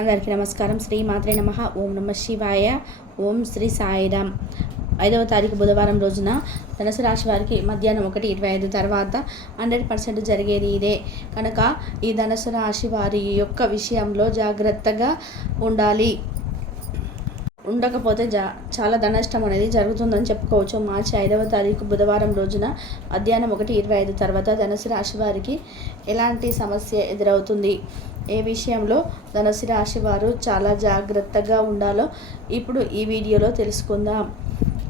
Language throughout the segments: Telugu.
అందరికీ నమస్కారం. శ్రీ మాత్రే నమః. ఓం నమ శివాయ. ఓం శ్రీ సాయిరామ్. 5వ తారీఖు బుధవారం రోజున ధనుసు రాశి వారికి మధ్యాహ్నం 1:25 తర్వాత 100% జరిగేది ఇదే. కనుక ఈ ధనుసు రాశి వారి యొక్క విషయంలో జాగ్రత్తగా ఉండాలి. ఉండకపోతే చాలా ధనష్టం అనేది జరుగుతుందని చెప్పుకోవచ్చు. మార్చి 5వ తారీఖు బుధవారం రోజున మధ్యాహ్నం 1:25 తర్వాత ధనుసు రాశి వారికి ఎలాంటి సమస్య ఎదురవుతుంది, ఏ విషయంలో ధనుసు రాశి వారు చాలా జాగ్రత్తగా ఉండాలో ఇప్పుడు ఈ వీడియోలో తెలుసుకుందాం.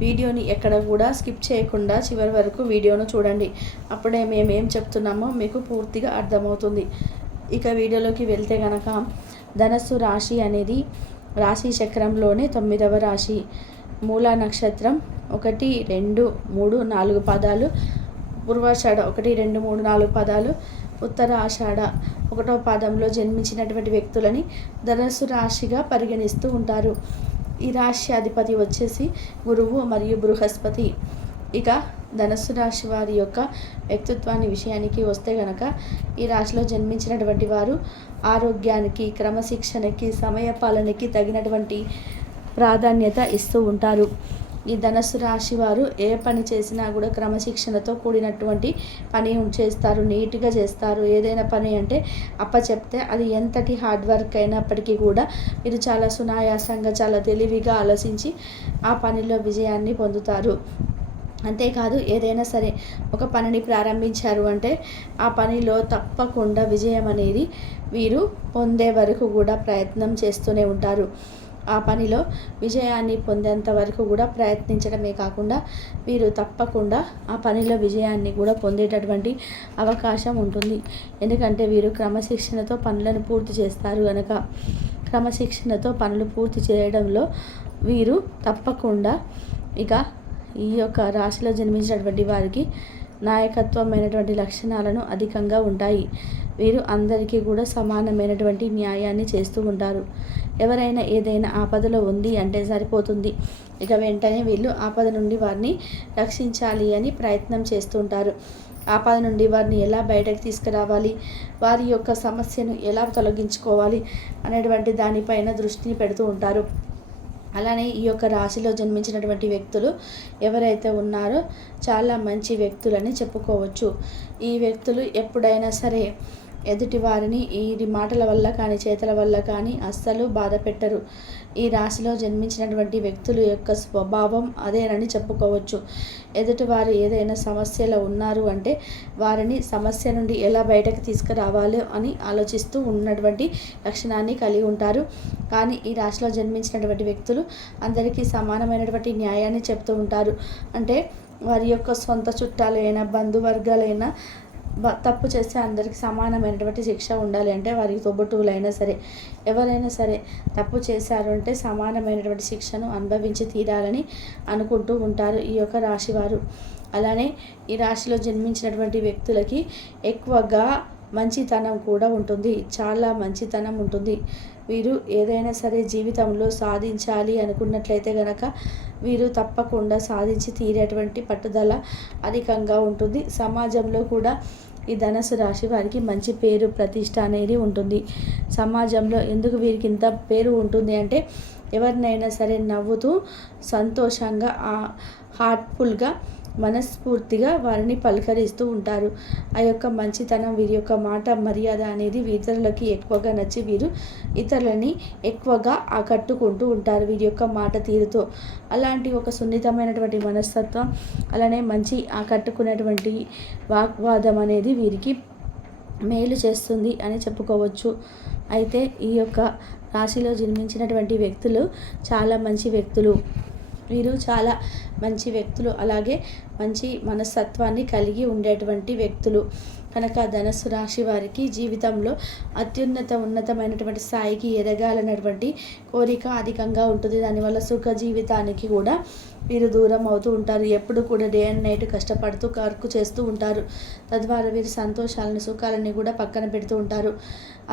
వీడియోని ఎక్కడ కూడా స్కిప్ చేయకుండా చివరి వరకు వీడియోను చూడండి. అప్పుడే మేమేం చెప్తున్నామో మీకు పూర్తిగా అర్థమవుతుంది. ఇక వీడియోలోకి వెళ్తే కనుక ధనుసు రాశి అనేది రాశి చక్రంలోనే 9వ రాశి. మూలా నక్షత్రం 1, 2, 3, 4 పాదాలు, పూర్వాషాఢ 1, 2, 3, 4 పాదాలు, ఉత్తర ఆషాఢ 1వ పాదంలో జన్మించినటువంటి వ్యక్తులని ధనుసు రాశిగా పరిగణిస్తూ ఉంటారు. ఈ రాశి అధిపతి వచ్చేసి గురువు మరియు బృహస్పతి. ఇక ధనుసు రాశి వారి యొక్క వ్యక్తిత్వాన్ని విషయానికి వస్తే గనక ఈ రాశిలో జన్మించినటువంటి వారు ఆరోగ్యానికి, క్రమశిక్షణకి, సమయపాలనకి తగినటువంటి ప్రాధాన్యత ఇస్తూ ఉంటారు. ఈ ధనుసు రాశి వారు ఏ పని చేసినా కూడా క్రమశిక్షణతో కూడినటువంటి పని చేస్తారు, నీట్గా చేస్తారు. ఏదైనా పని అంటే అప్పచెప్తే అది ఎంతటి హార్డ్ వర్క్ అయినప్పటికీ కూడా మీరు చాలా సునాయాసంగా, చాలా తెలివిగా ఆలోచించి ఆ పనిలో విజయాన్ని పొందుతారు. అంతేకాదు, ఏదైనా సరే ఒక పనిని ప్రారంభించారు అంటే ఆ పనిలో తప్పకుండా విజయం అనేది వీరు పొందే వరకు కూడా ప్రయత్నం చేస్తూనే ఉంటారు. ఆ పనిలో విజయాన్ని పొందేంత వరకు కూడా ప్రయత్నించడమే కాకుండా వీరు తప్పకుండా ఆ పనిలో విజయాన్ని కూడా పొందేటటువంటి అవకాశం ఉంటుంది. ఎందుకంటే వీరు క్రమశిక్షణతో పనులను పూర్తి చేస్తారు కనుక క్రమశిక్షణతో పనులు పూర్తి చేయడంలో వీరు తప్పకుండా ఇక ఈ యొక్క రాశిలో జన్మించినటువంటి వారికి నాయకత్వమైనటువంటి లక్షణాలను అధికంగా ఉంటాయి. వీరు అందరికీ కూడా సమానమైనటువంటి న్యాయాన్ని చేస్తూ ఉంటారు. ఎవరైనా ఏదైనా ఆపదలో ఉంది అంటే సరిపోతుంది, ఇక వెంటనే వీళ్ళు ఆపద నుండి వారిని రక్షించాలి అని ప్రయత్నం చేస్తూ ఉంటారు. ఆపద నుండి వారిని ఎలా బయటకు తీసుకురావాలి, వారి యొక్క సమస్యను ఎలా తొలగించుకోవాలి అనేటువంటి దానిపైన దృష్టిని పెడుతూ ఉంటారు. అలానే ఈ యొక్క రాశిలో జన్మించినటువంటి వ్యక్తులు ఎవరైతే ఉన్నారో చాలా మంచి వ్యక్తులని చెప్పుకోవచ్చు. ఈ వ్యక్తులు ఎప్పుడైనా సరే ఎదుటి వారిని ఈ మాటల వల్ల కానీ చేతల వల్ల కానీ అస్సలు బాధ పెట్టరు. ఈ రాశిలో జన్మించినటువంటి వ్యక్తుల యొక్క స్వభావం అదేనని చెప్పుకోవచ్చు. ఎదుటివారు ఏదైనా సమస్యలో ఉన్నారు అంటే వారిని సమస్య నుండి ఎలా బయటకు తీసుకురావాలో అని ఆలోచిస్తూ ఉన్నటువంటి లక్షణాన్ని కలిగి ఉంటారు. కానీ ఈ రాశిలో జన్మించినటువంటి వ్యక్తులు అందరికీ సమానమైనటువంటి న్యాయాన్ని చెప్తూ ఉంటారు. అంటే వారి యొక్క సొంత చుట్టాలైనా, బంధువర్గాలైనా తప్పు చేస్తే అందరికీ సమానమైనటువంటి శిక్ష ఉండాలి. అంటే వారికి తోబుట్టువులైనా సరే ఎవరైనా సరే తప్పు చేశారు అంటే సమానమైనటువంటి శిక్షను అనుభవించి తీరాలని అనుకుంటూ ఉంటారు ఈ యొక్క రాశివారు. అలానే ఈ రాశిలో జన్మించినటువంటి వ్యక్తులకి ఎక్కువగా మంచితనం కూడా ఉంటుంది, చాలా మంచితనం ఉంటుంది. వీరు ఏదైనా సరే జీవితంలో సాధించాలి అనుకున్నట్లయితే గనక వీరు తప్పకుండా సాధించి తీరేటువంటి పట్టుదల అధికంగా ఉంటుంది. సమాజంలో కూడా ఈ ధనుసు రాశి వారికి మంచి పేరు, ప్రతిష్ట అనేది ఉంటుంది. సమాజంలో ఎందుకు వీరికి ఇంత పేరు ఉంటుంది అంటే ఎవరినైనా సరే నవ్వుతూ సంతోషంగా హార్ట్ఫుల్గా మనస్ఫూర్తిగా వారిని పలకరిస్తూ ఉంటారు. ఆ యొక్క మంచితనం, వీరి యొక్క మాట మర్యాద అనేది ఇతరులకి ఎక్కువగా నచ్చి వీరు ఇతరులని ఎక్కువగా ఆకట్టుకుంటూ ఉంటారు వీరి యొక్క మాట తీరుతో. అలాంటి ఒక సున్నితమైనటువంటి మనస్తత్వం, అలానే మంచి ఆకట్టుకునేటువంటి వాగ్వాదం అనేది వీరికి మేలు చేస్తుంది అని చెప్పుకోవచ్చు. అయితే ఈ యొక్క రాశిలో జన్మించినటువంటి వ్యక్తులు చాలా మంచి వ్యక్తులు. వీరు చాలా మంచి వ్యక్తులు, అలాగే మంచి మనస్తత్వాన్ని కలిగి ఉండేటువంటి వ్యక్తులు. కనుక ధనుసు రాశి వారికి జీవితంలో ఉన్నతమైనటువంటి స్థాయికి ఎదగాలన్నటువంటి కోరిక అధికంగా ఉంటుంది. దానివల్ల సుఖ జీవితానికి కూడా వీరు దూరం అవుతూ ఉంటారు. ఎప్పుడు కూడా డే అండ్ నైట్ కష్టపడుతూ వర్క్ చేస్తూ ఉంటారు. తద్వారా వీరు సంతోషాలను, సుఖాలని కూడా పక్కన పెడుతూ ఉంటారు.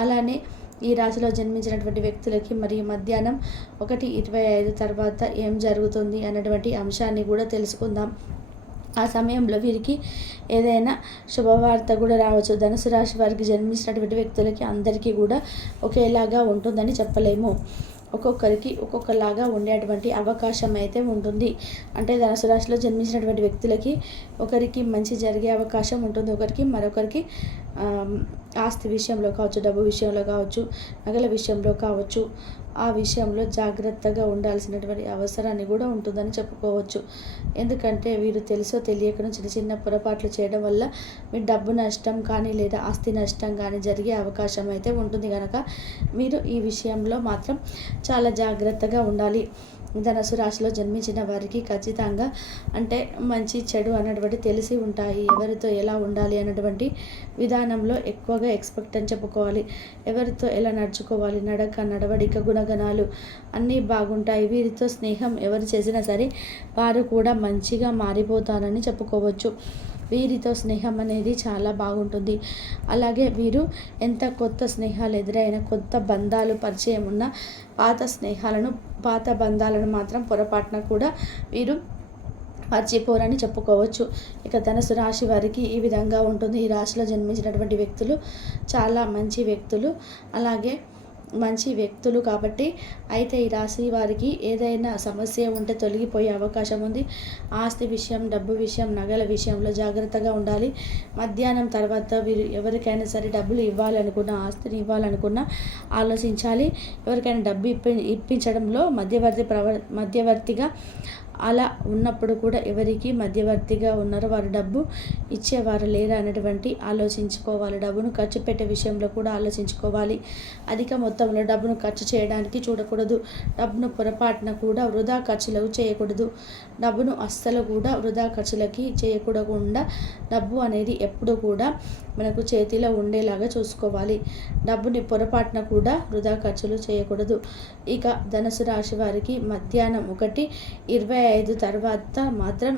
అలానే ఈ రాశిలో జన్మించినటువంటి వ్యక్తులకి మరియు మధ్యాహ్నం 1:25 తర్వాత ఏం జరుగుతుంది అన్నటువంటి అంశాన్ని కూడా తెలుసుకుందాం. ఆ సమయంలో వీరికి ఏదైనా శుభవార్త కూడా రావచ్చు. ధనుసు రాశి వారికి జన్మించినటువంటి వ్యక్తులకి అందరికీ కూడా ఒకేలాగా ఉంటుందని చెప్పలేము. ఒక్కొక్కరికి ఒక్కొక్కలాగా ఉండేటువంటి అవకాశం అయితే ఉంటుంది. అంటే ధనుసు రాశిలో జన్మించినటువంటి వ్యక్తులకి ఒకరికి మంచి జరిగే అవకాశం ఉంటుంది, మరొకరికి ఆస్తి విషయంలో కావచ్చు, డబ్బు విషయంలో కావచ్చు, నగల విషయంలో కావచ్చు, ఆ విషయంలో జాగ్రత్తగా ఉండాల్సినటువంటి అవసరాన్ని కూడా ఉంటుందని చెప్పుకోవచ్చు. ఎందుకంటే వీరు తెలుసో తెలియకనో చిన్న చిన్న పొరపాట్లు చేయడం వల్ల మీ డబ్బు నష్టం కానీ లేదా ఆస్తి నష్టం కానీ జరిగే అవకాశం అయితే ఉంటుంది కనుక మీరు ఈ విషయంలో మాత్రం చాలా జాగ్రత్తగా ఉండాలి. ధనుసు రాశిలో జన్మించిన వారికి ఖచ్చితంగా అంటే మంచి చెడు అన్నటువంటి తెలిసి ఉంటాయి. ఎవరితో ఎలా ఉండాలి అన్నటువంటి విధానంలో ఎక్కువగా ఎక్స్పెక్ట్ అని చెప్పుకోవాలి. ఎవరితో ఎలా నడుచుకోవాలి, నడక, నడవడిక, గుణగణాలు అన్నీ బాగుంటాయి. వీరితో స్నేహం ఎవరు చేసినా సరే వారు కూడా మంచిగా మారిపోతారని చెప్పుకోవచ్చు. వీరితో స్నేహం అనేది చాలా బాగుంటుంది. అలాగే వీరు ఎంత కొత్త స్నేహాలు ఎదురైనా, కొత్త బంధాలు పరిచయం ఉన్న పాత బంధాలను మాత్రం పొరపాటున కూడా వీరు మర్చిపోరని చెప్పుకోవచ్చు. ఇక ధనుసు రాశి వారికి ఈ విధంగా ఉంటుంది. ఈ రాశిలో జన్మించినటువంటి వ్యక్తులు చాలా మంచి వ్యక్తులు, అలాగే మంచి వ్యక్తులు కాబట్టి అయితే ఈ రాశి వారికి ఏదైనా సమస్య ఉంటే తొలగిపోయే అవకాశం ఉంది. ఆస్తి విషయం, డబ్బు విషయం, నగల విషయంలో జాగ్రత్తగా ఉండాలి. మధ్యాహ్నం తర్వాత వీరు ఎవరికైనా సరే డబ్బులు ఇవ్వాలనుకున్నా, ఆస్తిని ఇవ్వాలనుకున్నా ఆలోచించాలి. ఎవరికైనా డబ్బు ఇప్పించడంలో మధ్యవర్తిగా అలా ఉన్నప్పుడు కూడా ఎవరికి మధ్యవర్తిగా ఉన్నారో వారు డబ్బు ఇచ్చేవారు లేరా అనేటువంటి ఆలోచించుకోవాలి. డబ్బును ఖర్చు పెట్టే విషయంలో కూడా ఆలోచించుకోవాలి. అధిక మొత్తంలో డబ్బును ఖర్చు చేయడానికి చూడకూడదు. డబ్బును పొరపాటున కూడా వృధా ఖర్చులకు చేయకూడదు. డబ్బును అస్సలు కూడా వృధా ఖర్చులకి చేయకూడకుండా డబ్బు అనేది ఎప్పుడు కూడా మనకు చేతిలో ఉండేలాగా చూసుకోవాలి. డబ్బుని పొరపాటున కూడా వృధా ఖర్చులు చేయకూడదు. ఇక ధనుసు రాశి వారికి మధ్యాహ్నం 1:25 తర్వాత మాత్రం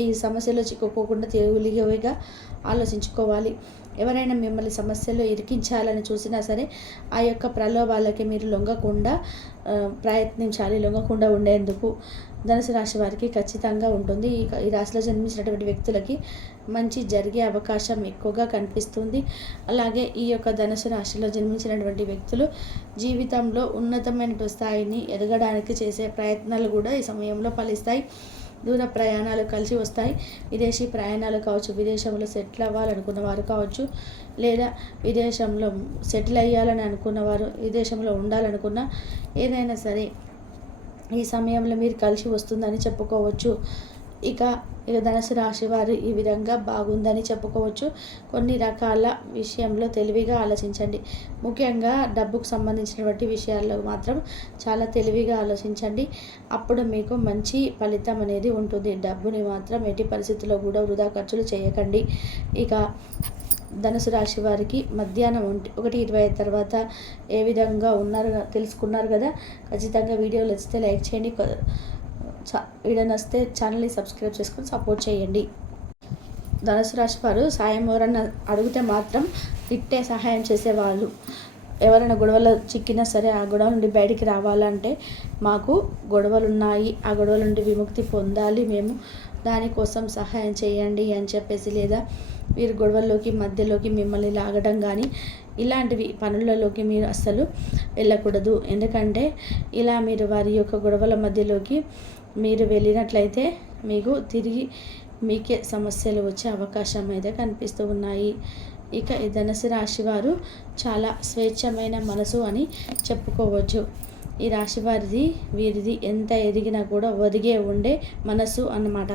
ఈ సమస్యలో చిక్కుకోకుండా తెలివిగా ఆలోచించుకోవాలి. ఎవరైనా మిమ్మల్ని సమస్యలో ఇరికించాలని చూసినా సరే ఆ యొక్క ప్రలోభాలకి మీరు లొంగకుండా ప్రయత్నించాలి. లొంగకుండా ఉండేందుకు ధనుసు రాశి వారికి ఖచ్చితంగా ఉంటుంది. ఈ రాశిలో జన్మించినటువంటి వ్యక్తులకి మంచి జరిగే అవకాశం ఎక్కువగా కనిపిస్తుంది. అలాగే ఈ యొక్క ధనుసు రాశిలో జన్మించినటువంటి వ్యక్తులు జీవితంలో ఉన్నతమైన స్థాయిని ఎదగడానికి చేసే ప్రయత్నాలు కూడా ఈ సమయంలో ఫలిస్తాయి. దూర ప్రయాణాలు కలిసి వస్తాయి. విదేశీ ప్రయాణాలు కావచ్చు, విదేశంలో సెటిల్ అవ్వాలనుకున్న వారు కావచ్చు, లేదా విదేశంలో సెటిల్ అయ్యాలని అనుకున్నవారు, విదేశంలో ఉండాలనుకున్న ఏదైనా సరే ఈ సమయంలో మీరు కలిసి వస్తుందని చెప్పుకోవచ్చు. ఇక ధనుసు రాశి వారు ఈ విధంగా బాగుందని చెప్పుకోవచ్చు. కొన్ని రకాల విషయంలో తెలివిగా ఆలోచించండి. ముఖ్యంగా డబ్బుకు సంబంధించినటువంటి విషయాల్లో మాత్రం చాలా తెలివిగా ఆలోచించండి. అప్పుడు మీకు మంచి ఫలితం అనేది ఉంటుంది. డబ్బుని మాత్రం ఎట్టి పరిస్థితుల్లో కూడా వృధా ఖర్చులు చేయకండి. ఇక ధనుసు రాశి వారికి మధ్యాహ్నం 1:25 తర్వాత ఏ విధంగా తెలుసుకున్నారు కదా. ఖచ్చితంగా వీడియోలు నచ్చితే లైక్ చేయండి. వీడియో నచ్చితే ఛానల్ని సబ్స్క్రైబ్ చేసుకొని సపోర్ట్ చేయండి. ధనుసు రాశి వారు సాయం ఎవరన్నా అడిగితే మాత్రం ఇట్టే సహాయం చేసేవాళ్ళు. ఎవరైనా గొడవలో చిక్కినా సరే ఆ గొడవ నుండి బయటికి రావాలంటే మాకు గొడవలు ఉన్నాయి, ఆ గొడవల నుండి విముక్తి పొందాలి, మేము దానికోసం సహాయం చేయండి అని చెప్పేసి, లేదా వీరు గొడవల్లోకి మధ్యలోకి మిమ్మల్ని లాగడం కానీ ఇలాంటివి పనులలోకి మీరు అస్సలు వెళ్ళకూడదు. ఎందుకంటే ఇలా మీరు వారి యొక్క గొడవల మధ్యలోకి మీరు వెళ్ళినట్లయితే మీకు తిరిగి మీకే సమస్యలు వచ్చే అవకాశం అయితే కనిపిస్తూ ఉన్నాయి. ఇక ఈ ధనుసు రాశి వారు చాలా స్వేచ్ఛమైన మనసు అని చెప్పుకోవచ్చు. ఈ రాశి వీరిది ఎంత ఎదిగినా కూడా ఒదిగే ఉండే మనసు అన్నమాట.